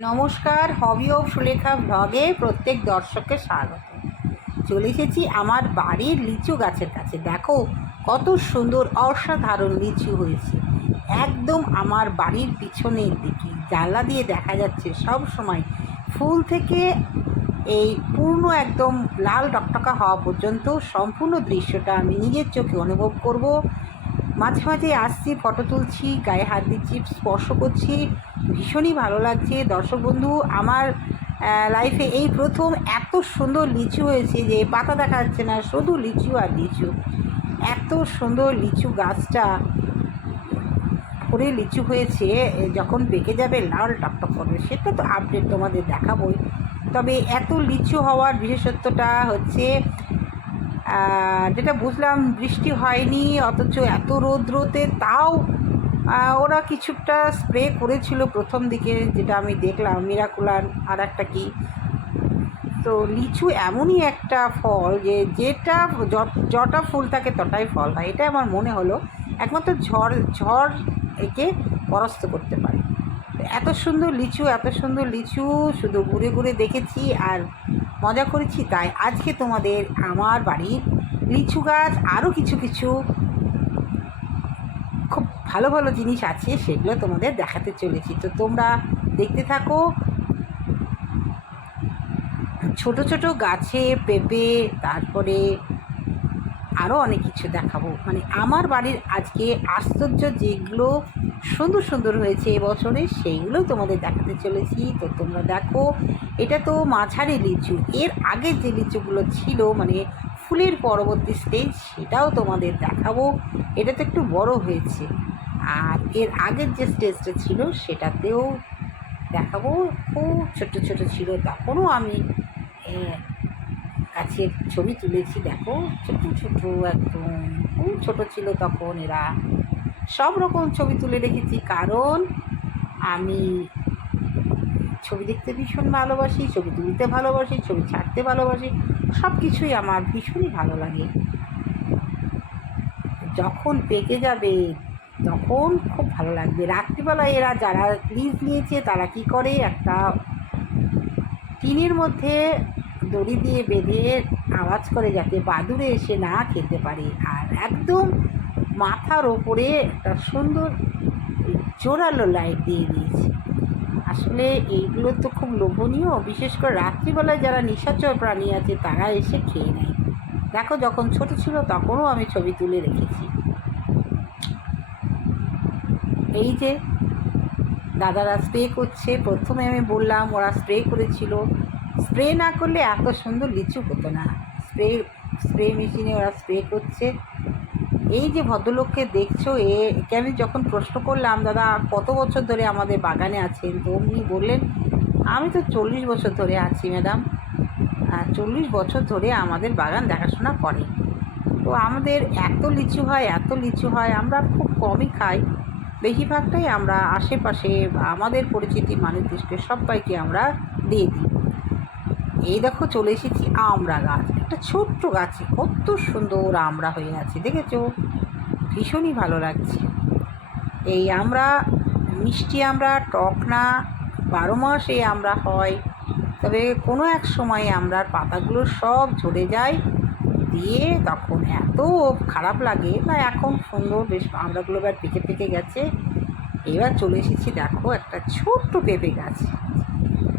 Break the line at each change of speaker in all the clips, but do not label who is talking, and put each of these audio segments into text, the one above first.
নমস্কার, হবি ও সুলেখা ব্লগে প্রত্যেক দর্শককে স্বাগত। চলে এসেছি আমার বাড়ির লিচু গাছের কাছে। দেখো, কত সুন্দর, অসাধারণ লিচু হয়েছে। একদম আমার বাড়ির পিছনের দিকে। জানলা দিয়ে দেখা যাচ্ছে সব সময় ফুল থেকে এই পূর্ণ একদম লাল টকটকা হওয়া পর্যন্ত সম্পূর্ণ দৃশ্যটা আমি নিজের চোখে অনুভব করব। মাঝে মাঝে আসছি ফটো তুলছি, গায়ে হাত দিচ্ছি, স্পর্শ করছি। ভীষণই ভালো লাগছে। দর্শক বন্ধু, আমার লাইফে এই প্রথম এত সুন্দর লিচু হয়েছে যে পাতা দেখা যাচ্ছে না, শুধু লিচু আর লিচু। এত সুন্দর লিচু গাছটা করে লিচু হয়েছে যখন পেকে যাবে লাল টকটক করবে, সেটা তো আপডেট তোমাদের দেখাবই। তবে এত লিচু হওয়ার বিশেষত্বটা হচ্ছে যেটা বুঝলাম বৃষ্টি হয়নি, অথচ এত রৌদ্রতে তাও ওরা কিছুটা স্প্রে করেছিল প্রথম দিকে, যেটা আমি দেখলাম মিরাকুলার আর একটা কি। তো লিচু এমনই একটা ফল যে যেটা যটা ফুল থাকে তটাই ফল হয়। এটা আমার মনে হলো, একমাত্র ঝড় ঝড় একে পরাস্ত করতে পারে। এত সুন্দর লিচু, এত সুন্দর লিচু, শুধু ঘুরে ঘুরে দেখেছি আর মজা করেছি, তাই আজকে তোমাদের আমার বাড়ির লিচু গাছ আরও কিছু কিছু খুব ভালো ভালো জিনিস আছে, সেগুলো তোমাদের দেখাতে চলেছি। তো তোমরা দেখতে থাকো। ছোট ছোট গাছে পেঁপে, তারপরে আরও অনেক কিছু দেখাবো। মানে আমার বাড়ির আজকে আশ্চর্য যেগুলো সুন্দর সুন্দর হয়েছে এবছরে সেইগুলো তোমাদের দেখাতে চলেছি। তো তোমরা দেখো, এটা তো মাঝারি লিচু। এর আগের যে লিচুগুলো ছিল মানে ফুলের পরবর্তী স্টেজ সেটাও তোমাদের দেখাবো। এটা তো একটু বড় হয়েছে। আর এর আগের যে স্টেজটা ছিল, সেটাতেও দেখাবো। খুব ছোট ছোট ছিল, তখনও আমি গাছের ছবি তুলেছি, দেখো, ছোট ছোট একদম, খুব ছোট ছিল তখন এরা। সব রকম ছবি তুলে রেখেছি, কারণ আমি ছবি দেখতে ভীষণ ভালোবাসি, ছবি তুলতে ভালোবাসি, ছবি ছাড়তে ভালোবাসি সব কিছুই আমার ভীষণই ভালো লাগে। যখন পেকে যাবে, তখন খুব ভালো লাগবে। রাত্রিবেলা এরা যারা লিজ নিয়েছে, তারা কি করে? একটা টিনের মধ্যে দড়ি দিয়ে বেঁধে আওয়াজ করে যাতে বাদুড়ে এসে না খেতে পারে। আর একদম মাথার ওপরে একটা সুন্দর জোরালো লাইট দিয়ে দিয়েছে। আসলে এইগুলো তো খুব লোভনীয়, বিশেষ করে রাত্রিবেলায় যারা নিশাচর প্রাণী আছে তারা এসে খেয়ে নেয়। দেখো যখন ছোট ছিল তখনও আমি ছবি তুলে রেখেছি। এই যে দাদারা স্প্রে করছে, প্রথমে আমি বললাম ওরা স্প্রে করেছিল। স্প্রে না করলে এত সুন্দর লিচু হতো না। স্প্রে স্প্রে মেশিনে ওরা স্প্রে করছে। এই যে ভদ্রলোককে দেখছ একে আমি যখন প্রশ্ন করলাম, দাদা, কত বছর ধরে আমাদের বাগানে আছেন? তো উনি বললেন, আমি তো চল্লিশ বছর ধরে আছি, ম্যাডাম। চল্লিশ বছর ধরে আমাদের বাগান দেখাশোনা করে তো আমাদের এত লিচু হয়, এত লিচু হয়, আমরা খুব কমই খাই। বেশিরভাগটাই আমরা আশেপাশে আমাদের পরিচিতি মানুষদেরকে সবাইকে আমরা দিয়ে দিই। এই দেখো চলে এসেছি আমড়া গাছ। একটা ছোট্ট গাছে কত সুন্দর আমড়া হয়ে আছে, দেখেছ? ভীষণই ভালো লাগছে। এই আমরা মিষ্টি আমরা, টক না, বারো মাস আমরা হয়। তবে কোনো এক সময় আমরার পাতাগুলো সব ঝরে যায়, দিয়ে তখন এত খারাপ লাগে। না, এখন সুন্দর, বেশ আমড়াগুলো এবার পেকে পেকে গেছে। এবার চলে এসেছি দেখো একটা ছোট্ট পেঁপে গাছ।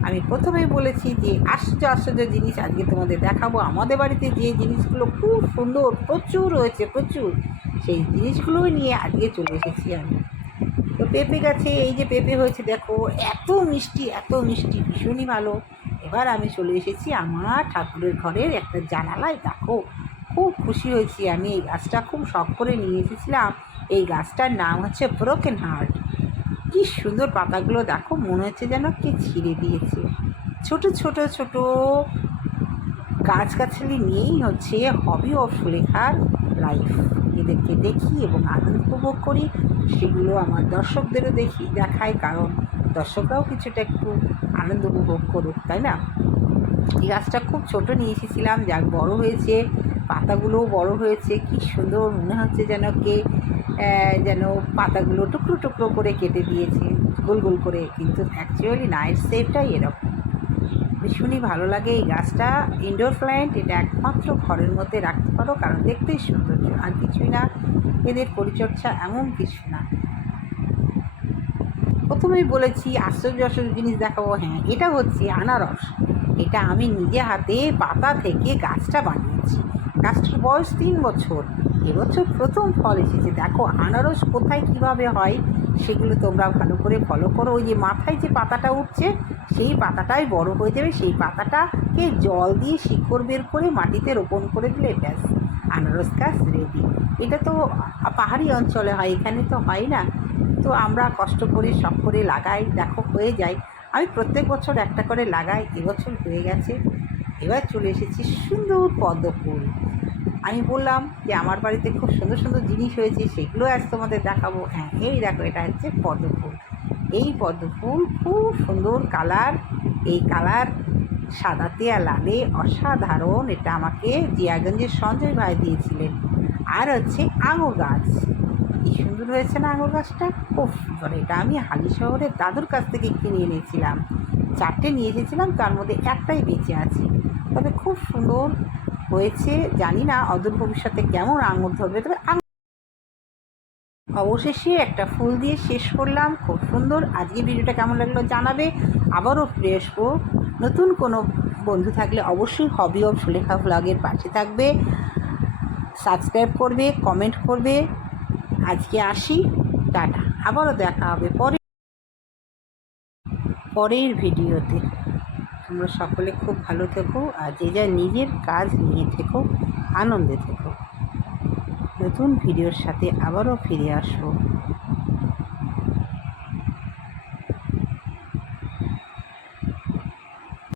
আমি প্রথমেই বলেছি যে আশ্চর্য আশ্চর্য জিনিস আজকে তোমাদের দেখাবো। আমাদের বাড়িতে যে জিনিসগুলো খুব সুন্দর, প্রচুর রয়েছে, প্রচুর। সেই জিনিসগুলোই নিয়ে আজকে চলে এসেছি আমি। তো পেঁপে গাছে, এই যে পেঁপে হয়েছে, দেখো, এত মিষ্টি এত মিষ্টি, ভীষণই ভালো। এবার আমি চলে এসেছি আমার ঠাকুরের ঘরের একটা জানালায়। দেখো, খুব খুশি হয়েছি আমি। এই গাছটা খুব শখ করে নিয়ে এসেছিলাম। এই গাছটার নাম হচ্ছে ব্রোকেন হার্ট। কি সুন্দর পাতাগুলো দেখো, মনে হচ্ছে যেন কে ছিঁড়ে দিয়েছে। ছোট ছোট ছোট গাছগাছালি নিয়েই হচ্ছে হবি অফ সুলেখার লাইফ এদেরকে দেখি এবং আনন্দ উপভোগ করি, সেগুলো আমার দর্শকদেরও দেখি, দেখাই, কারণ দর্শকরাও কিছুটা একটু আনন্দ উপভোগ করুক, তাই না? এই গাছটা খুব ছোট নিয়ে এসেছিলাম যাক বড় হয়েছে পাতাগুলোও বড় হয়েছে, কি সুন্দর মনে হচ্ছে যেন কে যেন পাতাগুলো টুকরো টুকরো করে কেটে দিয়েছে, গোল গোল করে, কিন্তু অ্যাকচুয়ালি না এর শেপটাই এরকম। ভীষণই ভালো লাগে এই গাছটা ইনডোর প্ল্যান্ট এটা একমাত্র ঘরের মধ্যে রাখতে পারো, কারণ দেখতেই সৌন্দর্য, আর কিছুই না, এদের পরিচর্যা এমন কিছু না। প্রথমেই বলেছি, আশ্চর্য আশ্চর্য জিনিস দেখাবো হ্যাঁ এটা হচ্ছে আনারস, এটা আমি নিজে হাতে পাতা থেকে গাছটা বানিয়েছি। গাছটার বয়স তিন বছর। এবছর প্রথম ফল এসেছে। দেখো, আনারস কোথায় কীভাবে হয় সেগুলো তোমরা ভালো করে ফলো করো। ওই যে মাথায় যে পাতাটা উঠছে, সেই পাতাটাই বড় হয়ে যাবে। সেই পাতাটাকে জল দিয়ে শিকড় বের করে মাটিতে রোপণ করে দিলে ব্যাস, আনারস গাছ রেডি এটা তো পাহাড়ি অঞ্চলে হয়, এখানে তো হয় না। তো আমরা কষ্ট করে সব করে লাগাই, দেখো হয়ে যায়। আমি প্রত্যেক বছর একটা করে লাগাই, এবছর হয়ে গেছে। এবার চলে এসেছি সুন্দর পদ্ম ফুল আমি বললাম যে, আমার বাড়িতে খুব সুন্দর সুন্দর জিনিস হয়েছে, সেগুলো আজ তোমাদের দেখাবো। হ্যাঁ এই দেখো, এটা হচ্ছে পদ্ম ফুল এই পদ্ম ফুল খুব সুন্দর কালার। এই কালার সাদাতে আর লালে অসাধারণ। এটা আমাকে জিয়াগঞ্জের সঞ্জয় ভাই দিয়েছিলেন। আর হচ্ছে আঙুর গাছ। কি সুন্দর হয়েছে না আঙুর গাছটা? খুব সুন্দর এটা আমি হালি শহরের দাদুর কাছ থেকে কিনে এনেছিলাম। চারটে নিয়ে এসেছিলাম, তার মধ্যে একটাই বেঁচে আছে। তবে খুব সুন্দর হয়েছে, জানি না অদূর ভবিষ্যতে কেমন আঙুর ধরবে, তবে অবশেষে একটা ফুল দিয়ে শেষ করলাম, খুব সুন্দর। আজকে ভিডিওটা কেমন লাগল জানাবে, আবারও ফিরে আসব। নতুন কোনো বন্ধু থাকলে অবশ্যই হবি অফ সুলেখা ব্লগের পাশে থাকবে। সাবস্ক্রাইব করবে কমেন্ট করবে। আজকে আসি, টাটা। আবারও দেখা হবে, পরে পরের ভিডিওতে। তোমরা সকলে খুব ভালো থেকো আর যে যা নিজের কাজ নিয়ে থেকো, আনন্দে থেকো। নতুন ভিডিওর সাথে আবারও ফিরে আসব।